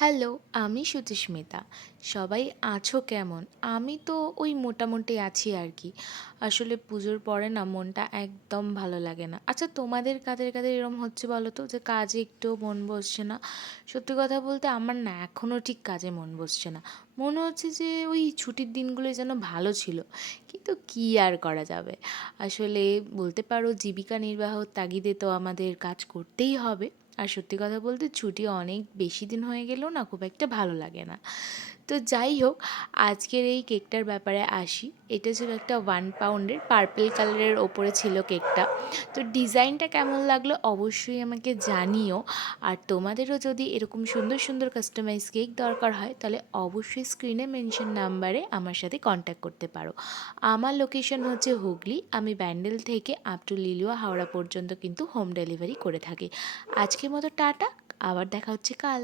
Hello, আমি সুচিস্মিতা সবাই আছো কেমন? আমি তো ওই মোটামুটি আছি আর কি। আসলে পুজোর পরে না মনটা একদম ভালো লাগে না। আচ্ছা তোমাদের কাদের কাদের এরম হচ্ছে বলো তো? যে কাজে একটুও মন বসছে না। সত্যি কথা বলতে আমার না এখনও ঠিক কাজে মন বসছে না। মনে হচ্ছে যে ওই ছুটির দিনগুলোই যেন ভালো ছিল। কিন্তু কী আর করা যাবে? আসলে বলতে পারো জীবিকা নির্বাহর তাগিদে তো আমাদের কাজ করতেই হবে। আর সত্যি কথা বলতে ছুটি অনেক বেশি দিন হয়ে গেলেও না খুব একটা ভালো লাগে না। তো যাই হোক, আজকের এই কেকটার ব্যাপারে আসি। এটা ছিল একটা ওয়ান পাউন্ডের পার্পেল কালারের ওপরে ছিল কেকটা। তো ডিজাইনটা কেমন লাগল অবশ্যই আমাকে জানিও। আর তোমাদেরও যদি এরকম সুন্দর সুন্দর কাস্টমাইজ কেক দরকার হয়, তাহলে অবশ্যই স্ক্রিনে মেনশন নাম্বারে আমার সাথে কন্ট্যাক্ট করতে পারো। আমার লোকেশন হচ্ছে হুগলি। আমি ব্যান্ডেল থেকে আপ টু লিলুয়া হাওড়া পর্যন্ত কিন্তু হোম ডেলিভারি করে থাকি। আজকের মতো টাটা, আবার দেখা হচ্ছে কাল।